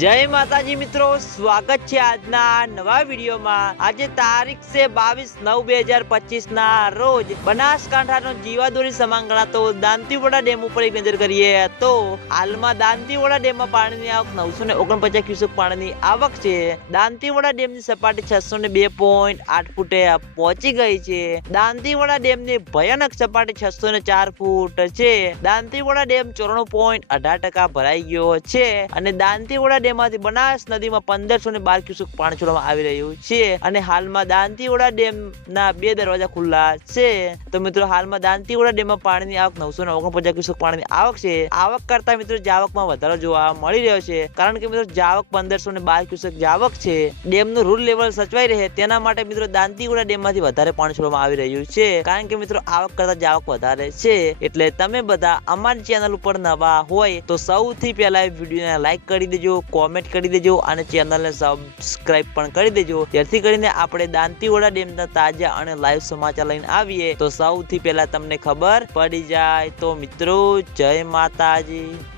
જય માતાજી મિત્રો, સ્વાગત છે આજના નવા વિડીયોમાં. આજે તારીખ છે બાવીસ નવ બે હજાર પચીસ ના રોજ બનાસકાંઠાનો જીવાદોરી સમાન ગણાતો દાંતીવાડા ડેમ ઉપર એક નજર કરીએ તો હાલમાં દાંતીવાડા ડેમમાં પાણીની આવક નવસો ને ઓગણપચાસ ક્યુસેક પાણીની આવક છે. દાંતીવાડા ડેમની સપાટી છસો ને બે પોઈન્ટ આઠ ફૂટે પહોંચી ગઈ છે. દાંતીવાડા ડેમની ભયાનક સપાટી છસો ને ચાર ફૂટ છે. દાંતીવાડા ડેમ ચોરાણું પોઈન્ટ અઢાર ટકા ભરાઈ ગયો છે અને દાંતીવાડા ડેમમાંથી બનાસ નદીમાં પંદરસો ને બાર ક્યુસેક પાણી છોડવામાં આવી રહ્યું છે. અને હાલમાં દાંતીવાડા ડેમના બે દરવાજા ખુલ્લા છે. તો મિત્રો, હાલમાં દાંતીવાડા ડેમમાં પાણીની આવક નવસો ને ઓગણપચાસ ક્યુસેક પાણીની આવક છે. આવક કરતા મિત્રો, જાવકમાં વધારો જોવા મળી રહ્યો છે. કારણ કે મિત્રો, જાવક પંદરસો ને બાર ક્યુસેક જાવક છે. ડેમનું રૂલ લેવલ સચવાઈ રહે તેના માટે મિત્રો, દાંતીવાડા ડેમમાંથી વધારે પાણી છોડવામાં આવી રહ્યું છે. કારણ કે મિત્રો, આવક કરતા જાવક વધારે છે. એટલે તમે બધા અમારી ચેનલ ઉપર નવા હોય તો સૌથી પહેલા વિડીયોને લાઈક કરી દેજો કોમેન્ટ કરી દેજો અને ચેનલને સબસ્ક્રાઇબ પણ કરી દેજો. જેથી કરીને આપણે દાંતીવાડા ડેમના તાજા અને લાઈવ સમાચાર લઈને આવીએ. તો સૌથી પહેલા તમને ખબર પડી જાય. તો મિત્રો, જય માતાજી.